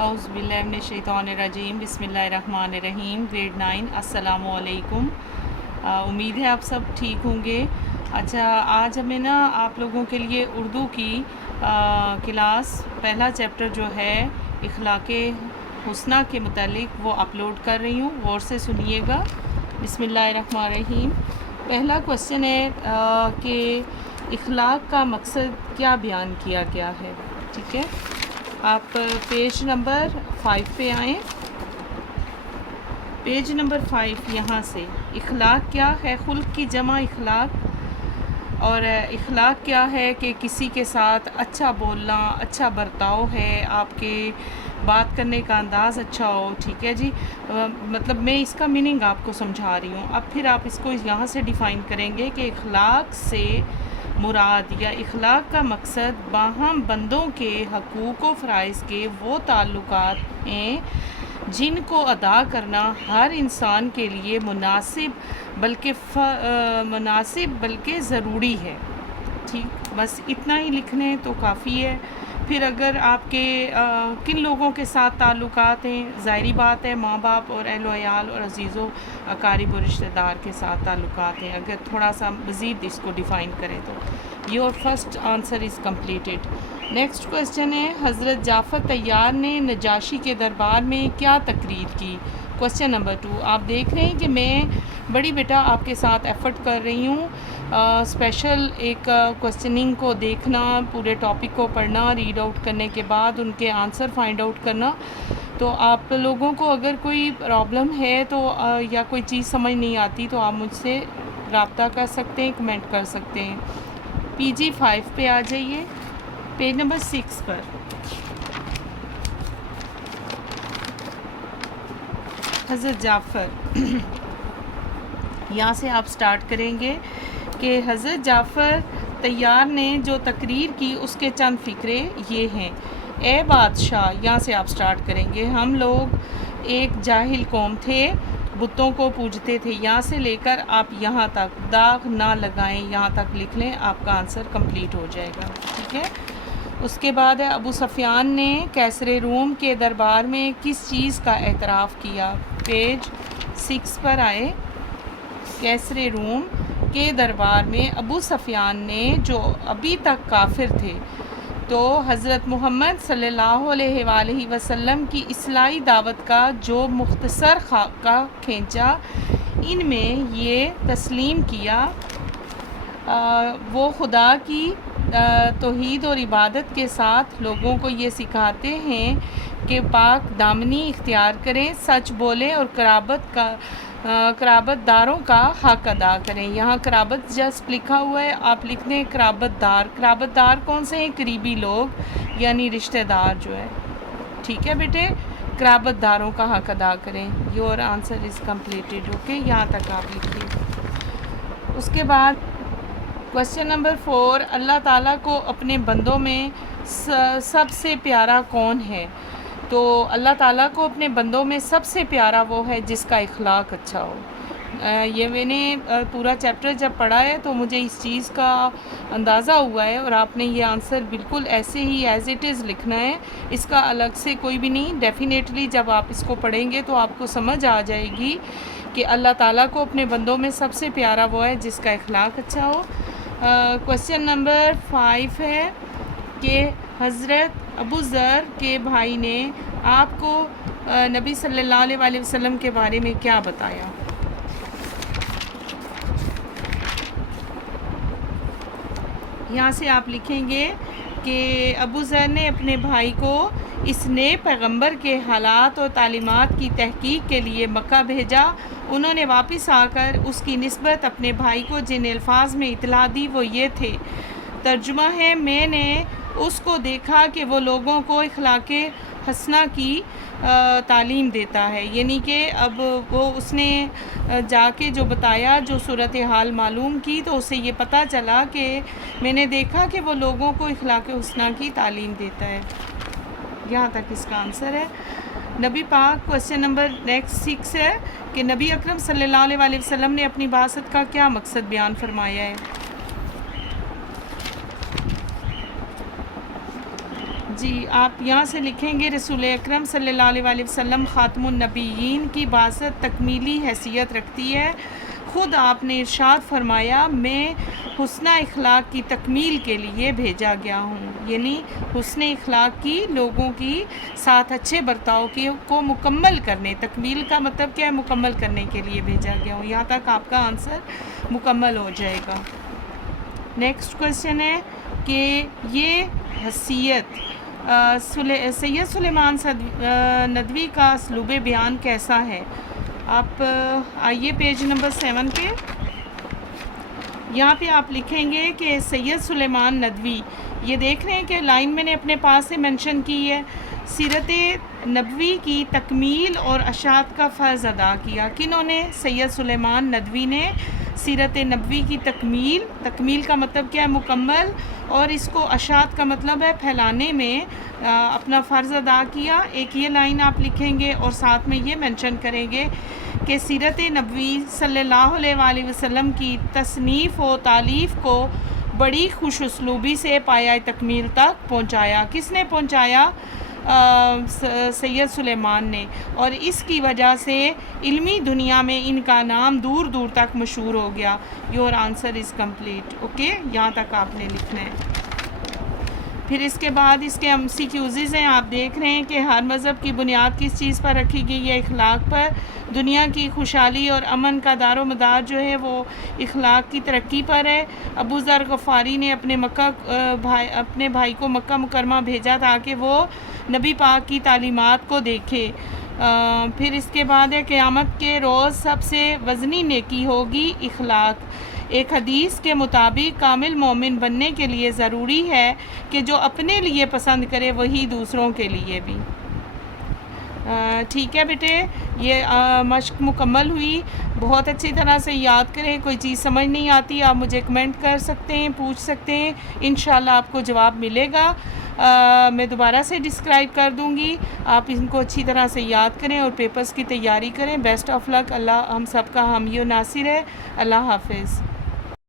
اعوذ باللہ من الشیطان الرجیم بسم اللہ الرحمن الرحیم گریڈ 9 السلام علیکم۔ امید ہے آپ سب ٹھیک ہوں گے۔ اچھا، آج ہمیں نا آپ لوگوں کے لیے اردو کی کلاس پہلا چیپٹر جو ہے اخلاق حسنہ کے متعلق وہ اپلوڈ کر رہی ہوں، غور سے سنیے گا۔ بسم اللہ الرحمن الرحیم۔ پہلا کوسچن ہے کہ اخلاق کا مقصد کیا بیان کیا گیا ہے؟ ٹھیک ہے، آپ پیج نمبر 5 پہ آئیں۔ پیج نمبر 5 یہاں سے اخلاق کیا ہے؟ خلق کی جمع اخلاق، اور اخلاق کیا ہے کہ کسی کے ساتھ اچھا بولنا، اچھا برتاؤ ہے، آپ کے بات کرنے کا انداز اچھا ہو۔ ٹھیک ہے جی، مطلب میں اس کا میننگ آپ کو سمجھا رہی ہوں۔ اب پھر آپ اس کو یہاں سے ڈیفائن کریں گے کہ اخلاق سے مراد یا اخلاق کا مقصد باہم بندوں کے حقوق و فرائض کے وہ تعلقات ہیں جن کو ادا کرنا ہر انسان کے لیے مناسب بلکہ ضروری ہے۔ ٹھیک، بس اتنا ہی لکھنے تو کافی ہے۔ پھر اگر آپ کے کن لوگوں کے ساتھ تعلقات ہیں، ظاہری بات ہے ماں باپ اور اہل و عیال اور عزیز و اقارب و رشتہ دار کے ساتھ تعلقات ہیں۔ اگر تھوڑا سا مزید اس کو ڈیفائن کریں تو your first answer is completed. Next question ہے، حضرت جعفر طیار نے نجاشی کے دربار میں کیا تقریر کی؟ Question number 2۔ آپ دیکھ رہے ہیں کہ میں بڑی بیٹا آپ کے ساتھ ایفرٹ کر رہی ہوں اسپیشل ایک کوسچننگ کو دیکھنا، پورے ٹاپک کو پڑھنا، ریڈ آؤٹ کرنے کے بعد ان کے آنسر فائنڈ آؤٹ کرنا۔ تو آپ لوگوں کو اگر کوئی پرابلم ہے تو یا کوئی چیز سمجھ نہیں آتی تو آپ مجھ سے رابطہ کر سکتے ہیں، کمنٹ کر سکتے ہیں۔ پی جی 5 پہ آ جائیے، پیج نمبر 6 پر۔ حضرت جعفر یہاں سے آپ سٹارٹ کریں گے کہ حضرت جعفر طیار نے جو تقریر کی اس کے چند فقرے یہ ہیں۔ اے بادشاہ، یہاں سے آپ سٹارٹ کریں گے، ہم لوگ ایک جاہل قوم تھے، بتوں کو پوجتے تھے۔ یہاں سے لے کر آپ یہاں تک داغ نہ لگائیں، یہاں تک لکھ لیں، آپ کا آنسر کمپلیٹ ہو جائے گا۔ ٹھیک ہے، اس کے بعد ہے ابو سفیان نے کیسر روم کے دربار میں کس چیز کا اعتراف کیا؟ پیج 6 پر آئے۔ کیسر روم کے دربار میں ابو سفیان نے، جو ابھی تک کافر تھے، تو حضرت محمد صلی اللہ علیہ وآلہ وسلم کی اصلاحی دعوت کا جو مختصر خاکہ کھینچا، ان میں یہ تسلیم کیا وہ خدا کی توحید اور عبادت کے ساتھ لوگوں کو یہ سکھاتے ہیں کہ پاک دامنی اختیار کریں، سچ بولیں اور قرابت داروں کا حق ادا کریں۔ یہاں قرابت جسٹ لکھا ہوا ہے، آپ لکھ دیں قرابت دار۔ قرابت دار کون سے ہیں؟ قریبی لوگ، یعنی رشتہ دار جو ہے۔ ٹھیک ہے بیٹے، قرابت داروں کا حق ادا کریں۔ Your answer is completed. Okay, یہاں تک آپ لکھیے۔ اس کے بعد کوسچن نمبر 4، اللہ تعالیٰ کو اپنے بندوں میں سب سے پیارا کون ہے؟ تو اللہ تعالیٰ کو اپنے بندوں میں سب سے پیارا وہ ہے جس کا اخلاق اچھا ہو۔ یہ میں نے پورا چیپٹر جب پڑھا ہے تو مجھے اس چیز کا اندازہ ہوا ہے، اور آپ نے یہ آنسر بالکل ایسے ہی ایز اٹ از لکھنا ہے، اس کا الگ سے کوئی بھی نہیں۔ ڈیفینیٹلی جب آپ اس کو پڑھیں گے تو آپ کو سمجھ آ جائے گی کہ اللہ تعالیٰ کو اپنے بندوں میں سب سے پیارا وہ ہے جس کا اخلاق اچھا ہو۔ کوسچن نمبر 5 ہے کہ حضرت ابو ذر کے بھائی نے آپ کو نبی صلی اللہ علیہ وآلہ وسلم کے بارے میں کیا بتایا؟ یہاں سے آپ لکھیں گے کہ ابو ذر نے اپنے بھائی کو اس نئے پیغمبر کے حالات اور تعلیمات کی تحقیق کے لیے مکہ بھیجا۔ انہوں نے واپس آ کر اس کی نسبت اپنے بھائی کو جن الفاظ میں اطلاع دی وہ یہ تھے، ترجمہ ہے، میں نے اس کو دیکھا کہ وہ لوگوں کو اخلاق حسنہ کی تعلیم دیتا ہے، یعنی کہ اب وہ اس نے جا کے جو بتایا، جو صورتحال معلوم کی، تو اسے یہ پتہ چلا کہ میں نے دیکھا کہ وہ لوگوں کو اخلاق حسنہ کی تعلیم دیتا ہے۔ یہاں تک اس کا آنسر ہے۔ نبی پاک کوسچن نمبر نیکسٹ 6 ہے کہ نبی اکرم صلی اللہ علیہ وآلہ وسلم نے اپنی بعثت کا کیا مقصد بیان فرمایا ہے؟ جی آپ یہاں سے لکھیں گے رسول اکرم صلی اللہ علیہ وسلم خاتم النبیین کی بعثت تکمیلی حیثیت رکھتی ہے. خود آپ نے ارشاد فرمایا میں حسن اخلاق کی تکمیل کے لیے بھیجا گیا ہوں، یعنی حسن اخلاق کی لوگوں کی ساتھ اچھے برتاؤ کو مکمل کرنے، تکمیل کا مطلب کیا ہے؟ مکمل کرنے کے لیے بھیجا گیا ہوں. یہاں تک آپ کا آنسر مکمل ہو جائے گا. نیکسٹ کویسچن ہے کہ یہ حیثیت سید سلیمان ندوی کا اسلوب بیان کیسا ہے؟ آپ آئیے پیج نمبر 7 پہ. یہاں پہ آپ لکھیں گے کہ سید سلیمان ندوی، یہ دیکھ رہے ہیں کہ لائن میں نے اپنے پاس سے منشن کی ہے، سیرت نبوی کی تکمیل اور اشاعت کا فرض ادا کیا. کنہوں نے؟ سید سلیمان ندوی نے سیرت نبوی کی تکمیل کا مطلب کیا ہے؟ مکمل، اور اس کو اشاعت کا مطلب ہے پھیلانے میں اپنا فرض ادا کیا. ایک یہ لائن آپ لکھیں گے اور ساتھ میں یہ مینشن کریں گے کہ سیرت نبوی صلی اللہ علیہ وسلم کی تصنیف و تالیف کو بڑی خوش اسلوبی سے پایہ تکمیل تک پہنچایا. کس نے پہنچایا؟ سید سلیمان نے، اور اس کی وجہ سے علمی دنیا میں ان کا نام دور دور تک مشہور ہو گیا. Your answer is complete. Okay, یہاں تک آپ نے لکھنا ہے. پھر اس کے بعد اس کے MCQs ہیں. آپ دیکھ رہے ہیں کہ ہر مذہب کی بنیاد کس چیز پر رکھی گئی ہے؟ اخلاق پر. دنیا کی خوشحالی اور امن کا دار و مدار جو ہے وہ اخلاق کی ترقی پر ہے. ابو ذر غفاری نے اپنے بھائی کو مکہ مکرمہ بھیجا تاکہ وہ نبی پاک کی تعلیمات کو دیکھے. پھر اس کے بعد ہے قیامت کے روز سب سے وزنی نیکی ہوگی اخلاق. ایک حدیث کے مطابق کامل مومن بننے کے لیے ضروری ہے کہ جو اپنے لیے پسند کرے وہی دوسروں کے لیے بھی. ٹھیک ہے بیٹے، یہ مشق مکمل ہوئی. بہت اچھی طرح سے یاد کریں. کوئی چیز سمجھ نہیں آتی آپ مجھے کمنٹ کر سکتے ہیں، پوچھ سکتے ہیں، انشاءاللہ آپ کو جواب ملے گا. میں دوبارہ سے ڈسکرائب کر دوں گی. آپ ان کو اچھی طرح سے یاد کریں اور پیپرز کی تیاری کریں. بیسٹ آف لک. اللہ ہم سب کا حامی و ناصر ہے. اللہ حافظ.